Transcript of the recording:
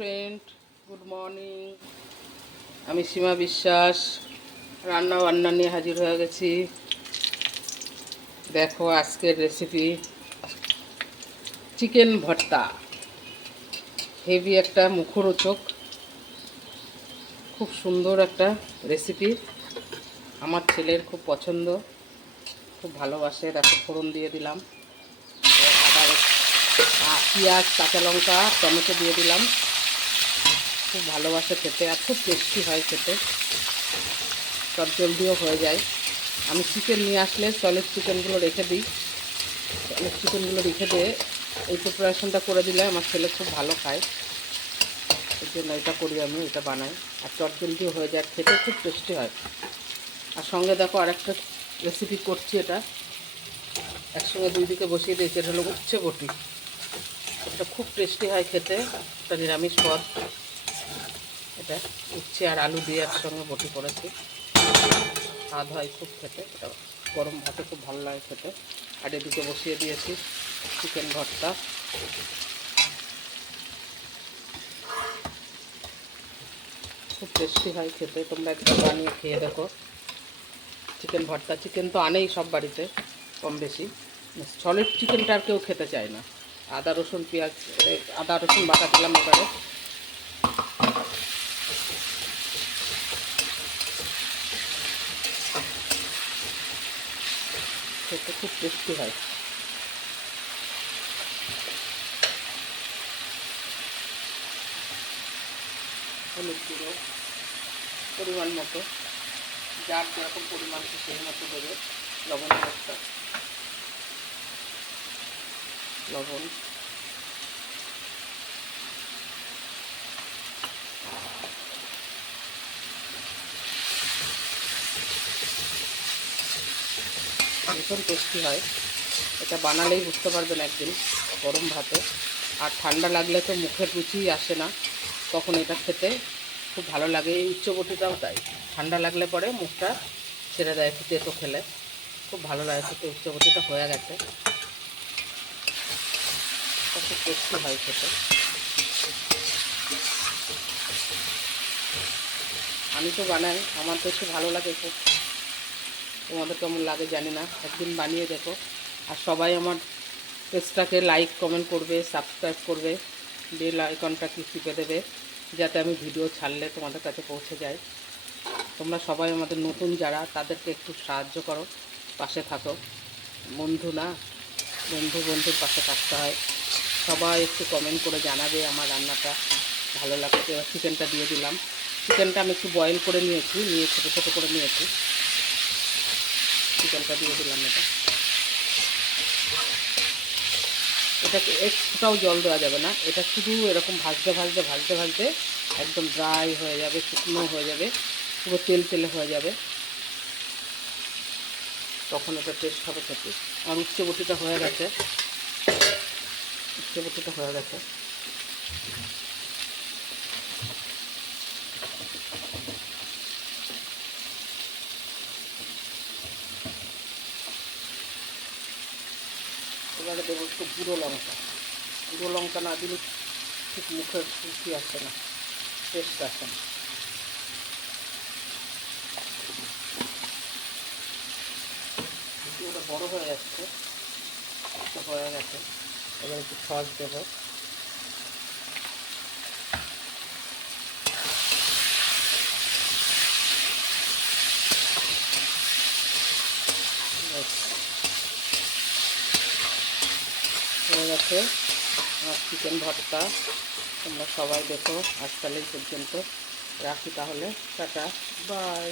Friend good morning আমি সীমা বিশ্বাস, রান্না বান্না নিয়ে হাজির হয়ে গেছি। দেখো আজকের রেসিপি চিকেন ভর্তা। হেভি একটা মুখরোচক, খুব সুন্দর একটা রেসিপি আমার ছেলের খুব পছন্দ। খুব ভালোবাসে দেখো ফোড়ন দিয়ে দিলাম। পেঁয়াজ, কাঁচা লঙ্কা, টমেটো দিয়ে দিলাম। খুব ভালোবাসে খেতে আর খুব টেস্টি হয় খেতে। সব জলদিও হয়ে যায়। আমি চিকেন নিয়ে আসলে সলিড চিকেনগুলো রেখে দিই। সলিড চিকেনগুলো রেখে দিয়ে এই প্রিপারেশনটা করে দিলে আমার ছেলে খুব ভালো খায়। এই জন্য এটা করি আমি, এটা বানাই। আর চট জলদিও হয়ে যায়, খেতে খুব টেস্টি হয়। আর সঙ্গে দেখো আরেকটা রেসিপি করছি এটা। একসঙ্গে দুই দিকে বসিয়ে দিয়েছি, এটা হলো উচ্ছে বটি। এটা খুব টেস্টি হয় খেতে একটা নিরামিষ পদ। এটা উচ্ছে আর আলু দিয়ে একসঙ্গে বটি করেছি। স্বাদ হয় খুব খেতে, এটা গরম ভাতে খুব ভালো লাগে খেতে। আর এদিকে বসিয়ে দিয়েছি চিকেন ভর্তা। খুব টেস্টি হয় খেতে, তোমরা একবার বানিয়ে খেয়ে দেখো। চিকেন ভর্তা, চিকেন তো আনেই সব বাড়িতে কম বেশি। সলিড চিকেনটা আর কেউ খেতে চায় না। আদা, রসুন, পেঁয়াজ আদা, রসুন বাটা দিলাম এবারে। খেতে খুব টেস্টি হয়। হলুদ গুঁড়ো পরিমাণ মতো, যার যেরকম পরিমাণ সেই মতো দেবে লবণ লবণ। ভীষণ টেস্টি হয়। এটা বানালেই বুঝতে পারবেন একদিন গরম ভাতে। আর ঠান্ডা লাগলে তো মুখের রুচিই আসে না। তখন এটা খেতে খুব ভালো লাগে। এই উচ্চবটিটাও তাই। ঠান্ডা লাগলে পরে মুখটা ছেড়ে দেয় একটু তেতো খেলে। খুব ভালো লাগে খেতে। উচ্চবটিটা হয়ে গেছে। খুব টেস্টি হয় খেতে। আমি তো বানাই। আমার তো একটু ভালো লাগে খুব। তোমাদের কেমন লাগে জানি না। একদিন বানিয়ে দেখো। আর সবাই আমার পেজটাকে লাইক কমেন্ট করবে সাবস্ক্রাইব করবে। বেল আইকনটা কি টিপে দেবে, যাতে আমি ভিডিও ছাড়লে তোমাদের কাছে পৌঁছে যায়। তোমরা সবাই আমাদের নতুন যারা, তাদেরকে একটু সাহায্য করো, পাশে থাকো। বন্ধু না, বন্ধু বন্ধুর পাশে থাকতে হয়। সবাই একটু কমেন্ট করে জানাবে আমার রান্নাটা ভালো লাগছে। এবার চিকেনটা দিয়ে দিলাম। চিকেনটা আমি একটু বয়েল করে নিয়েছি, নিয়ে ছোটো ছোটো করে নিয়েছি। চিকেনটা দিয়ে দিলাম এটা। এটাকে একটুটাও জল দেওয়া যাবে না। এটা শুধু এরকম ভাজতে ভাজতে ভাজতে ভাজতে একদম ড্রাই হয়ে যাবে, শুকনো হয়ে যাবে, পুরো তেল, তেলে হয়ে যাবে। তখন এটা টেস্ট হবে খেতে। আর উচ্ছে বটিটা হয়ে গেছে। উচ্ছে বটিটা হয়ে গেছে। এবারে দেবো একটু গুঁড়ো লঙ্কা। গুঁড়ো লঙ্কা না দিলে ঠিক মুখের রুচি আসে না টেস্ট আসে না। ওটা বড়ো হয়ে যাচ্ছে হয়ে গেছে। এবার একটু সস দেবো। গেছে আমার চিকেন ভর্তা তোমরা সবাই দেখো আজকাল এই পর্যন্ত। রাখি তাহলে টাটা বাই